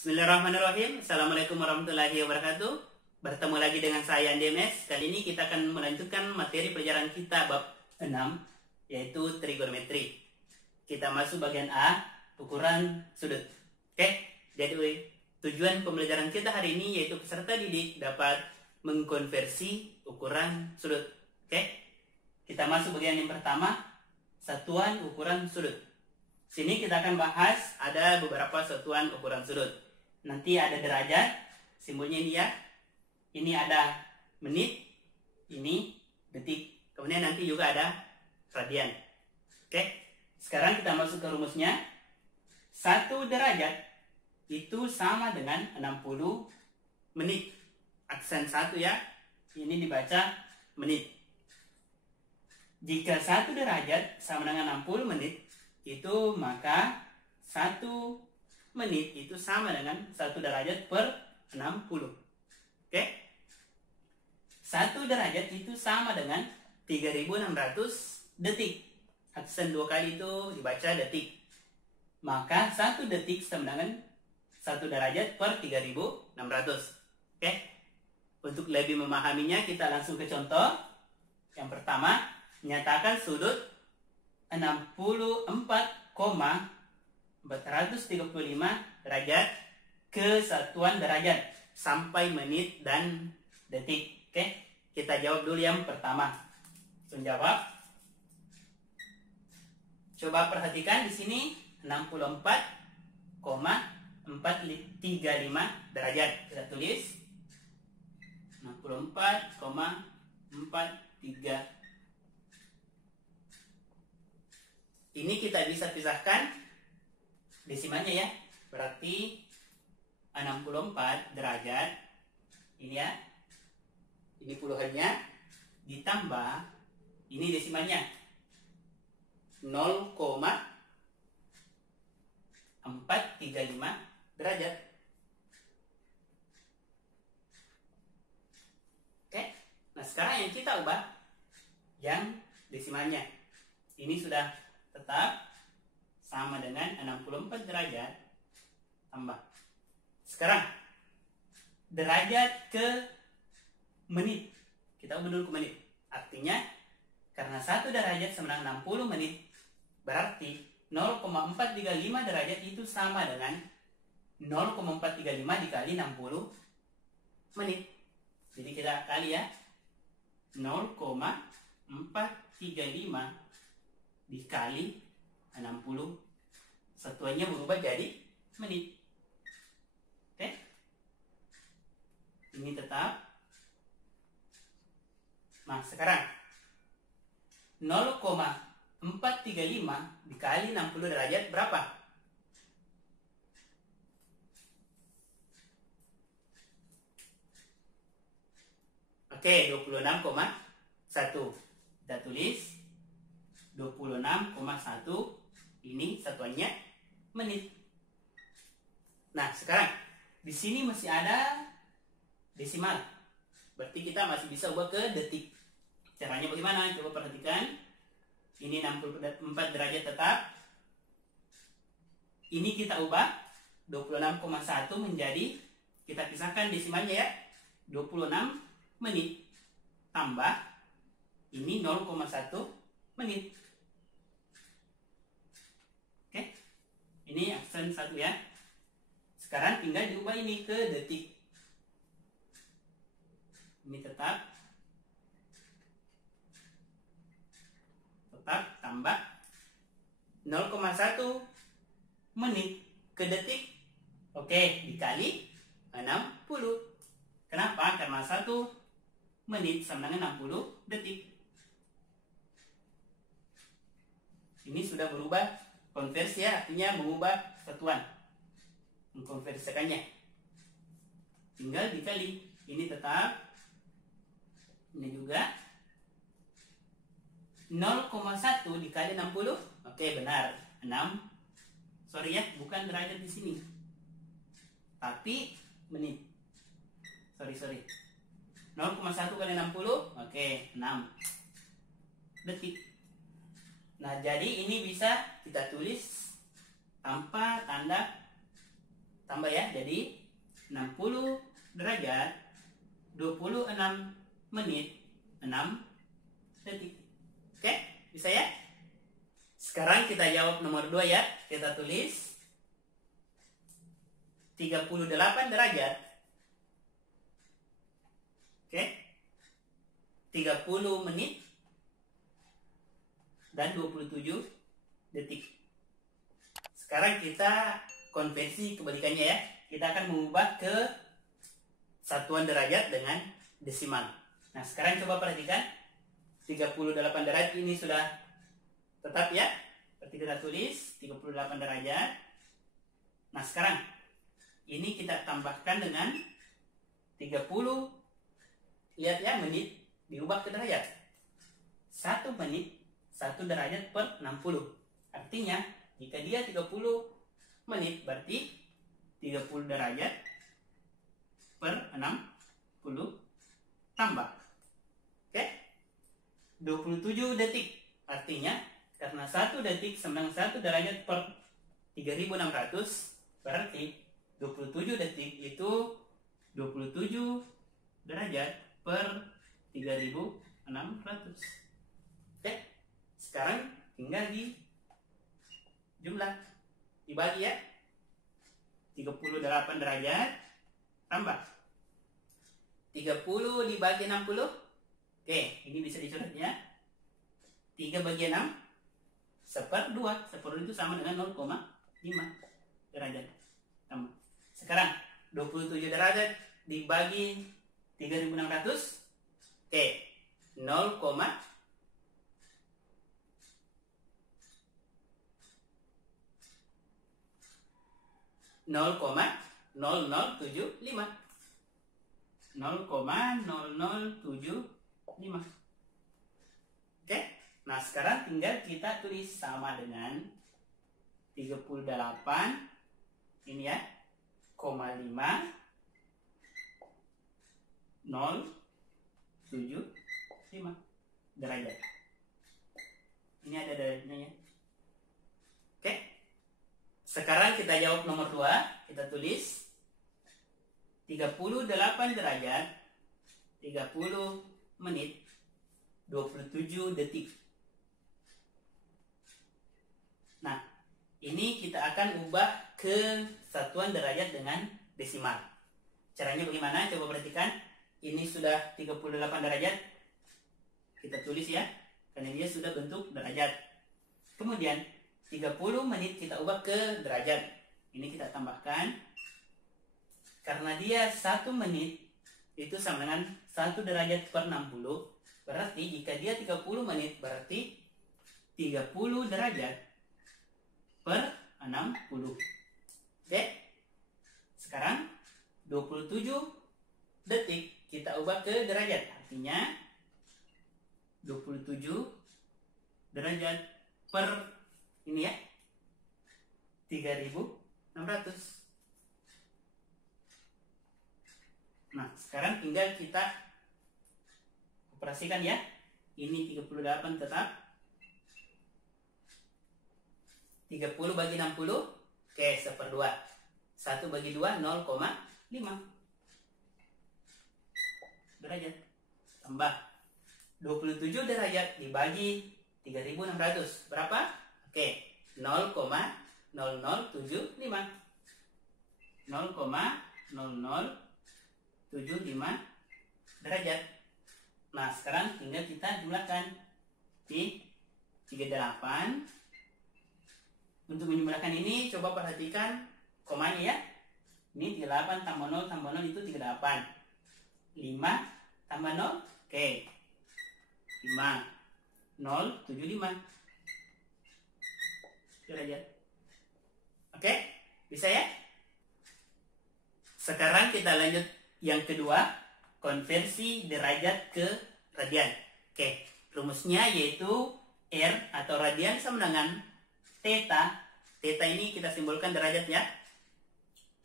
Bismillahirrahmanirrahim. Assalamualaikum warahmatullahi wabarakatuh. Bertemu lagi dengan saya DMS. Kali ini kita akan melanjutkan materi pelajaran kita bab 6, yaitu trigonometri. Kita masuk bagian A, ukuran sudut. Oke, jadi tujuan pembelajaran kita hari ini yaitu peserta didik dapat mengkonversi ukuran sudut. Oke, kita masuk bagian yang pertama, satuan ukuran sudut. Sini kita akan bahas ada beberapa satuan ukuran sudut. Nanti ada derajat, simbolnya ini ya. Ini ada menit, ini detik. Kemudian nanti juga ada radian. Oke, sekarang kita masuk ke rumusnya. 1 derajat itu sama dengan 60 menit. Aksen 1 ya, ini dibaca menit. Jika 1 derajat sama dengan 60 menit, itu maka 1 menit itu sama dengan 1 derajat per 60. Oke? 1 derajat itu sama dengan 3600 detik. Aksen 2 kali itu dibaca detik. Maka 1 detik sama dengan 1 derajat per 3600. Oke? Untuk lebih memahaminya kita langsung ke contoh. Yang pertama, nyatakan sudut 64,435 derajat ke satuan derajat sampai menit dan detik. Oke, kita jawab dulu yang pertama. Menjawab. Coba perhatikan di sini 64,435 derajat. Kita tulis 64,435. Ini kita bisa pisahkan desimalnya ya. Berarti 64 derajat. Ini ya. Ini puluhannya. Ditambah. Ini desimalnya. 0,435 derajat. Oke. Nah sekarang yang kita ubah. Yang desimalnya. Ini sudah tetap sama dengan 64 derajat tambah. Sekarang derajat ke menit. Kita ubah dulu ke menit. Artinya karena 1 derajat sama dengan 60 menit, berarti 0,435 derajat itu sama dengan 0,435 dikali 60 menit. Jadi kita kali ya. 0,435 dikali 60, satuannya berubah jadi menit. Oke, ini tetap. Nah sekarang 0,435 dikali 60 derajat berapa? Oke, 26,1. Kita tulis 26,1, ini satuannya menit. Nah sekarang di sini masih ada desimal, berarti kita masih bisa ubah ke detik. Caranya bagaimana? Coba perhatikan. Ini 64 derajat tetap. Ini kita ubah 26,1 menjadi, kita pisahkan desimalnya ya, 26 menit tambah ini 0,1 menit. Oke, ini aksen 1 ya. Sekarang tinggal diubah ini ke detik. Ini tetap tambah 0,1 menit ke detik. Oke, dikali 60. Kenapa? Karena 1 menit sama dengan 60 detik. Ini sudah berubah konversi ya, artinya mengubah satuan, mengkonversikannya. Tinggal dikali. Ini tetap, ini juga 0,1 dikali 60. Oke, benar. 6. Sorry ya, bukan derajat di sini, tapi menit. Sorry. 0,1 kali 60. Oke, 6 detik. Nah, jadi ini bisa kita tulis tanpa tanda tambah ya, jadi 60 derajat 26 menit 6 detik. Oke, bisa ya? Sekarang kita jawab nomor 2 ya. Kita tulis 38 derajat. Oke. 30 menit dan 27 detik. Sekarang kita konversi kebalikannya ya. Kita akan mengubah ke satuan derajat dengan desimal. Nah, sekarang coba perhatikan. 38 derajat ini sudah tetap ya. Berarti kita tulis 38 derajat. Nah, sekarang ini kita tambahkan dengan 30. Lihat ya, menit diubah ke derajat. 1 menit 1 derajat per 60. Artinya, jika dia 30 menit, berarti 30 derajat per 60 tambah. Oke? 27 detik. Artinya, karena 1 detik sama dengan 1 derajat per 3600, berarti 27 detik itu 27 derajat per 3600. Oke? Sekarang tinggal di jumlah, dibagi ya. 38 derajat tambah 30 dibagi 60. Oke, ini bisa dicoretnya. 3 bagi 6 1/2. 1/2 itu sama dengan 0,5 derajat tambah. Sekarang 27 derajat dibagi 3600. Oke, 0,007 0,0075. 0,0075. Oke, nah sekarang tinggal kita tulis sama dengan 38 ini ya, 0,5 0,75 derajat. Ini ada derajatnya ya. Oke, sekarang kita jawab nomor 2. Kita tulis 38 derajat 30 menit 27 detik. Nah, ini kita akan ubah ke satuan derajat dengan desimal. Caranya bagaimana? Coba perhatikan. Ini sudah 38 derajat. Kita tulis ya, karena dia sudah bentuk derajat. Kemudian 30 menit kita ubah ke derajat. Ini kita tambahkan. Karena dia 1 menit itu sama dengan 1 derajat per 60. Berarti jika dia 30 menit berarti 30 derajat per 60. Oke. Sekarang 27 detik kita ubah ke derajat. Artinya 27 derajat per ini ya, 3600. Nah, sekarang tinggal kita operasikan ya. Ini 38 tetap. 30 bagi 60. Oke, 1/2. 1 bagi 2, 0,5 derajat. Tambah 27 derajat dibagi 3600. Berapa? Oke, 0,0075. 0,0075 derajat. Nah, sekarang tinggal kita jumlahkan di 38. Untuk menjumlahkan ini, coba perhatikan komanya ya. Ini 38 tambah 0 tambah 0 itu 38. 5 tambah 0, oke. 5, 0,75 derajat. Oke, bisa ya? Sekarang kita lanjut yang kedua, konversi derajat ke radian. Oke, rumusnya yaitu R atau radian sama dengan theta. Theta ini kita simbolkan derajat ya.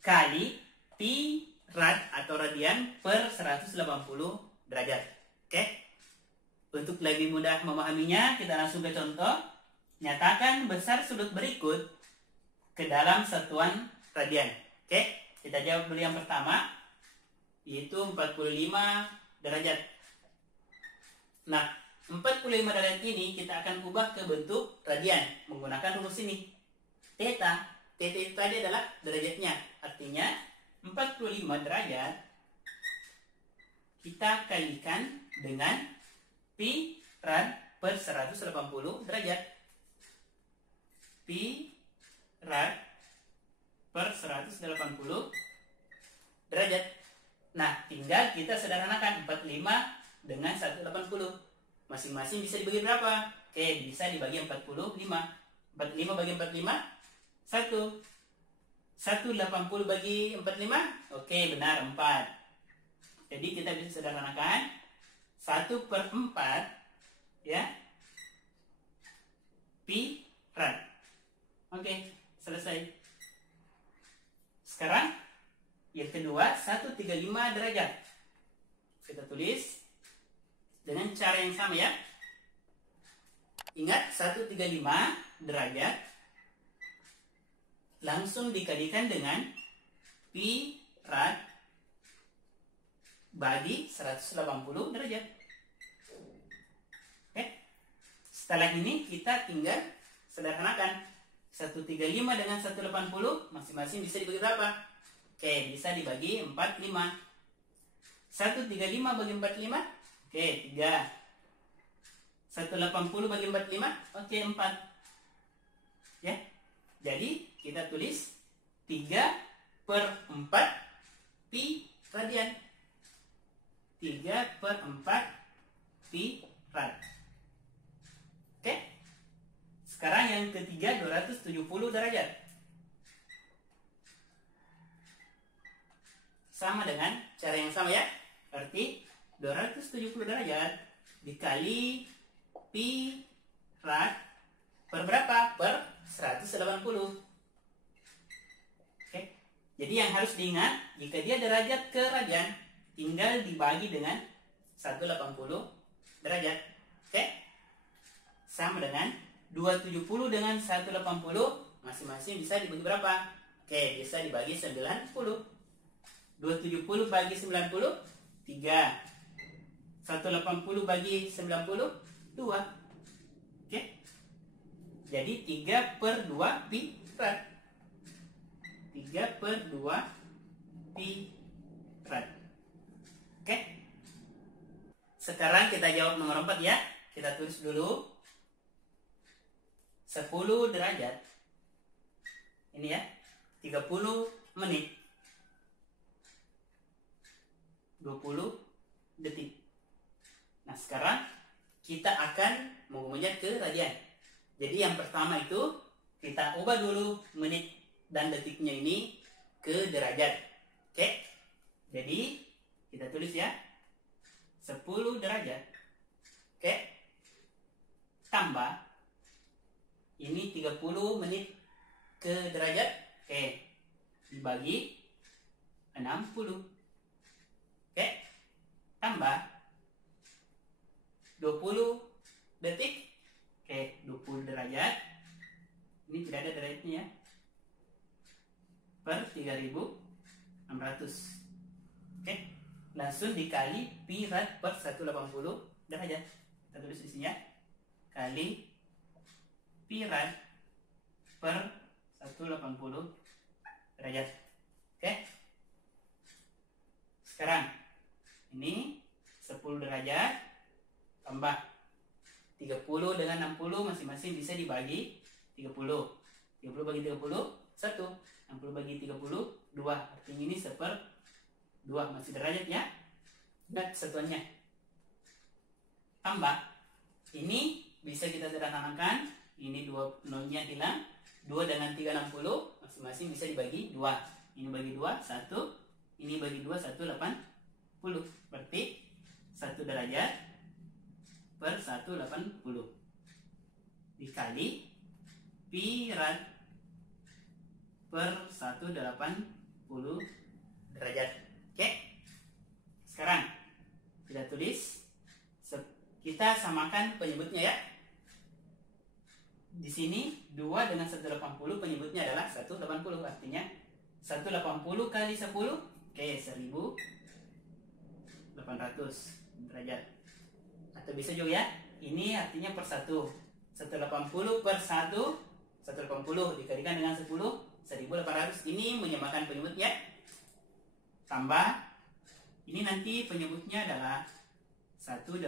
Kali pi rad atau radian per 180 derajat. Oke. Untuk lebih mudah memahaminya, kita langsung ke contoh. Nyatakan besar sudut berikut ke dalam satuan radian. Oke, kita jawab dulu yang pertama, yaitu 45 derajat. Nah, 45 derajat ini kita akan ubah ke bentuk radian menggunakan rumus ini. Theta itu tadi adalah derajatnya. Artinya 45 derajat kita kalikan dengan pi rad per 180 derajat. Pi rad per 180 derajat. Nah, tinggal kita sederhanakan 45 dengan 180. Masing-masing bisa dibagi berapa? Oke, bisa dibagi 45. 45 bagi 45, 1. 180 bagi 45, oke, benar, 4. Jadi kita bisa sederhanakan 1/4, ya, pi rad. Oke, selesai. Sekarang yang kedua, 135 derajat. Kita tulis dengan cara yang sama, ya. Ingat, 135 derajat langsung dikalikan dengan pi rad bagi 180 derajat. Oke. Setelah ini kita tinggal sederhanakan. 135 dengan 180 masing-masing bisa dibagi berapa? Oke, bisa dibagi 45. 135 bagi 45, oke, 3. 180 bagi 45, oke, 4. Ya. Jadi kita tulis 3/4 pi radian. 3/4 pi rad. Oke. Sekarang yang ketiga, 270 derajat. Sama dengan cara yang sama, ya. Berarti 270 derajat dikali pi rad per berapa? Per 180. Oke. Jadi yang harus diingat, jika dia derajat ke radian, tinggal dibagi dengan 180 derajat. Oke. Sama dengan 270 dengan 180 masing-masing bisa dibagi berapa? Oke, bisa dibagi 90. 270 bagi 90, 3. 180 bagi 90, 2. Oke. Jadi 3/2 pi rad. 3/2 pi rad. Oke. Sekarang kita jawab nomor 4, ya. Kita tulis dulu 10 derajat. Ini, ya. 30 menit. 20 detik. Nah, sekarang kita akan mengubahnya ke radian. Jadi yang pertama itu kita ubah dulu menit dan detiknya ini ke derajat. Oke. Jadi kita tulis, ya, 10 derajat. Oke. Tambah ini 30 menit ke derajat. Oke. Dibagi 60. Oke. Tambah 20 detik. Oke, 20 derajat. Ini tidak ada derajatnya, ya. Per 3600. Oke. Langsung dikali pi rad per 180 derajat. Kita tulis di sini, ya. Kali pi rad per 180 derajat. Oke. Sekarang ini 10 derajat tambah 30 dengan 60 masing-masing bisa dibagi 30. 30 bagi 30, 1. 60 bagi 30, 2. Artinya ini 1/2. Masih derajat, ya. Ingat satuannya. Tambah. Ini bisa kita sederhanakan. Ini 2 nolnya hilang. 2 dengan 3, 60. Masing-masing bisa dibagi 2. Ini bagi 2, 1. Ini bagi 2, 180. Berarti 1 derajat per 180 dikali pi rad per 180 derajat. Oke. Sekarang kita tulis, kita samakan penyebutnya, ya. Di sini 2 dengan 180 penyebutnya adalah 180, artinya 180 kali 10, oke, 1800 derajat. Atau bisa juga ya, ini artinya per 1. 180 per 1, 180 dikalikan dengan 10, 1800. Ini menyamakan penyebutnya. Tambah, ini nanti penyebutnya adalah 180.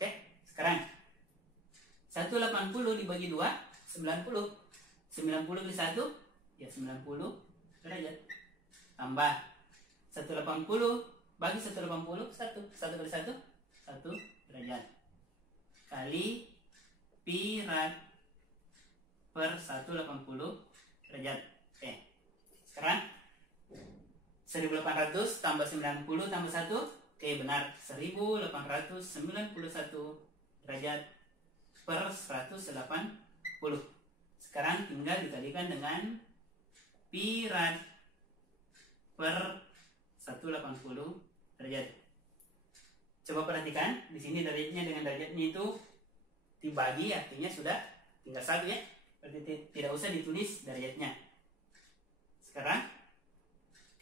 Oke, sekarang 180 dibagi 2, 90. 90 kali 1, ya 90 derajat. Tambah 180 bagi 180, 1 kali 1, 1 derajat. Kali pi rad per 180 derajat. Oke, sekarang 1800 tambah 90 tambah 1, oke benar, 1891 derajat per 180. Sekarang tinggal dikalikan dengan pi rad per 180 derajat. Coba perhatikan, di sini derajatnya dengan derajatnya itu dibagi, artinya sudah tinggal 1 ya. Berarti tidak usah ditulis derajatnya. Sekarang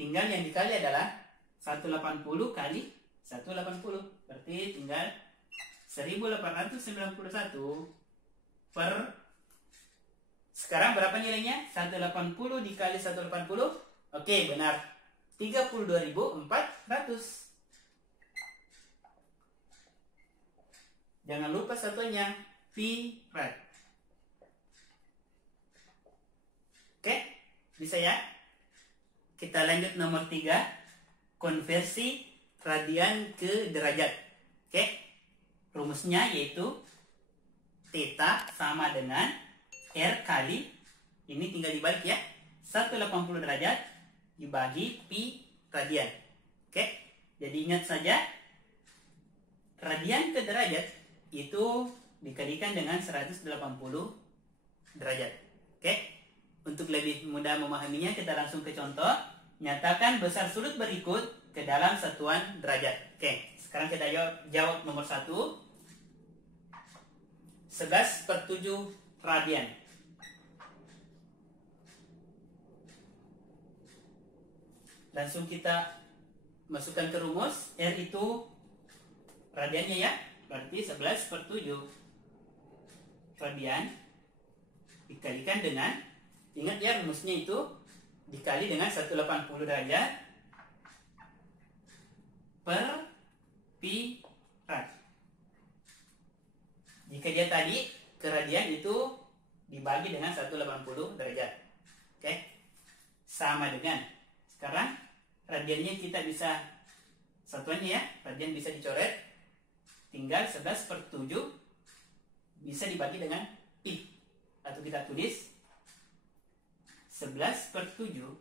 tinggal yang dikali adalah 180 kali 180. Berarti tinggal 1891 per, sekarang berapa nilainya? 180 dikali 180. Oke, benar. 32.400. Jangan lupa satunya pi rad. Oke, bisa ya? Kita lanjut nomor 3, konversi radian ke derajat. Oke, rumusnya yaitu theta sama dengan R kali, ini tinggal dibalik ya, 180 derajat dibagi pi radian. Oke, jadi ingat saja, radian ke derajat itu dikalikan dengan 180 derajat. Oke, untuk lebih mudah memahaminya, kita langsung ke contoh. Nyatakan besar sudut berikut ke dalam satuan derajat. Oke, sekarang kita jawab nomor 1. 11/7 radian. Langsung kita masukkan ke rumus. R itu radiannya ya, berarti 11/7 radian dikalikan dengan, ingat ya rumusnya itu dikali dengan 180 derajat per pi rad. Jika dia tadi ke radian itu dibagi dengan 180 derajat. Oke, sama dengan, sekarang radiannya kita bisa, satuannya ya, radian bisa dicoret, tinggal 11/7 bisa dibagi dengan pi, atau kita tulis 11/7,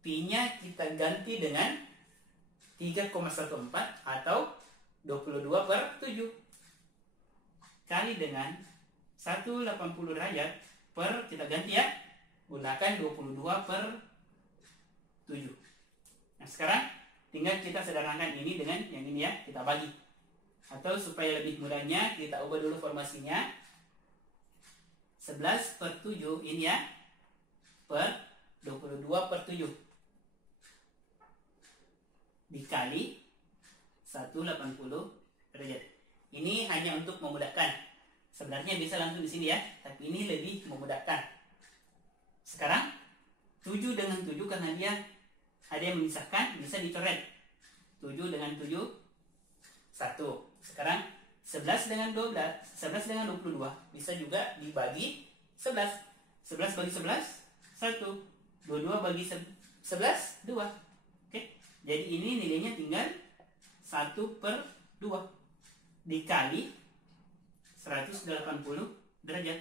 pi-nya kita ganti dengan 3,14 atau 22/7 kali dengan 180 derajat per, kita ganti ya, gunakan 22/7. Nah sekarang tinggal kita sederhanakan ini dengan yang ini ya, kita bagi. Atau supaya lebih mudahnya, kita ubah dulu formasinya. 11/7 ini ya, per 22/7 dikali 180 derajat. Ini hanya untuk memudahkan. Sebenarnya bisa langsung di sini ya, tapi ini lebih memudahkan. Sekarang 7 dengan 7, karena dia ada yang memisahkan, bisa dicoret. 7 dengan 7 1. Sekarang 11 dengan 12, 11 dengan 22 bisa juga dibagi 11. 11 bagi 11 1, 22 bagi 11 2. Oke, jadi ini nilainya tinggal 1/2 dikali 180 derajat.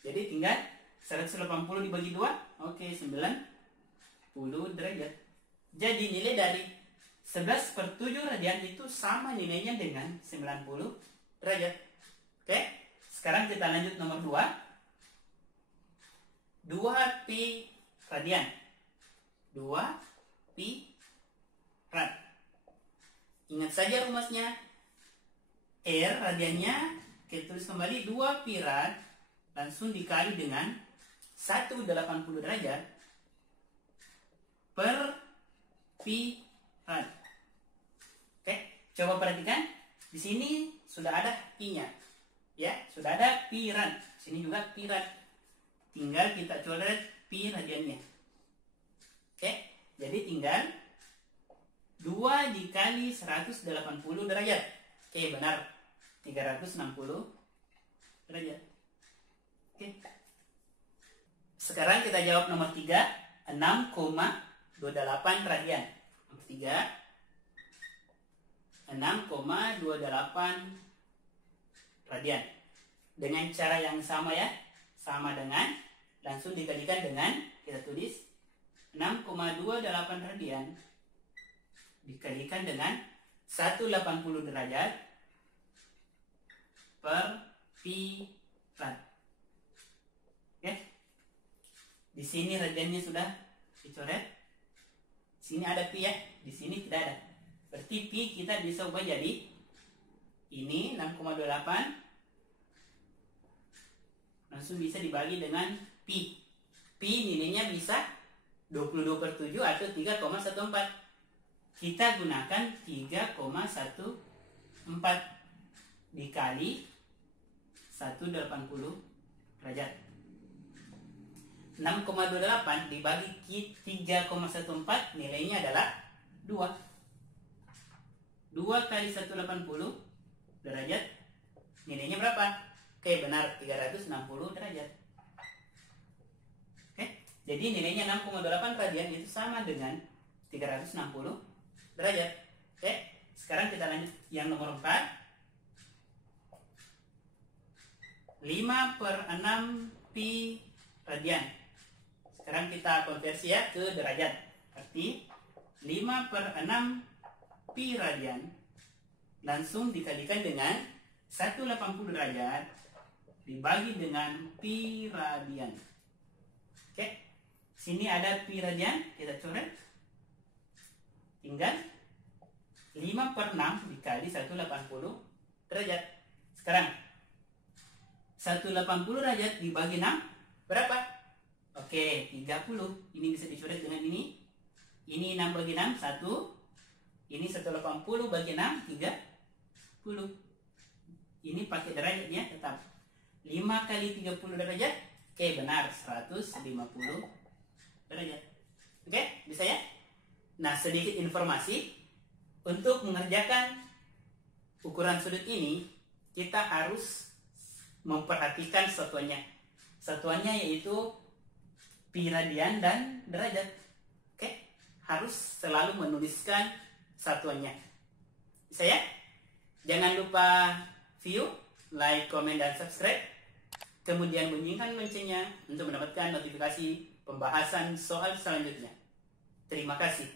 Jadi tinggal 180 dibagi 2, oke, 90 derajat. Jadi nilai dari 11/7 radian itu sama nilainya dengan 90 derajat. Oke, sekarang kita lanjut nomor 2. 2 pi radian. 2 pi rad. Ingat saja rumusnya. R radiannya kita tulis kembali 2 pi rad, langsung dikali dengan 180 derajat per pi rad. Oke, coba perhatikan. Di sini sudah ada pi-nya. Ya, sudah ada pi rad. Sini juga pi rad. Tinggal kita coret pi radiannya. Oke, jadi tinggal 2 dikali 180 derajat. Oke, benar. 360 derajat. Oke. Sekarang kita jawab nomor 3, 6,28 radian. Nomor 3, 6,28 radian. Dengan cara yang sama ya. Sama dengan, langsung dikalikan dengan, kita tulis 6,28 radian dikalikan dengan 180 derajat per pi rad. Oke. Di sini radiannya sudah dicoret. Sini ada pi ya, di sini tidak ada. Berarti pi kita bisa ubah jadi ini 6,28 langsung bisa dibagi dengan pi. Pi nilainya bisa 22/7 atau 3,14. Kita gunakan 3,14 dikali 180 derajat. 6,28 dibagi 3,14 nilainya adalah 2. 2 kali 180 derajat nilainya berapa? Oke, benar, 360 derajat. Oke, jadi nilainya 6,28 radian itu sama dengan 360 derajat. Oke, sekarang kita lanjut yang nomor 4. 5/6 pi radian. Sekarang kita konversi ya ke derajat. Arti 5/6 pi radian langsung dikalikan dengan 180 derajat dibagi dengan pi radian. Oke, sini ada pi radian, kita coret. Tinggal 5/6 dikali 180 derajat. Sekarang 180 derajat dibagi 6 berapa? Oke, 30. Ini bisa dicoret dengan ini. Ini 6 bagi 6, 1. Ini 180 bagi 6, 30. Ini pakai derajatnya tetap. 5 kali 30 derajat. Oke, benar, 150 derajat. Oke, bisa ya? Nah, sedikit informasi. Untuk mengerjakan ukuran sudut ini, kita harus memperhatikan satuannya. Satuannya yaitu pi radian dan derajat. Oke, harus selalu menuliskan satuannya. Bisa ya? Jangan lupa view, like, komen, dan subscribe. Kemudian bunyikan loncengnya untuk mendapatkan notifikasi pembahasan soal selanjutnya. Terima kasih.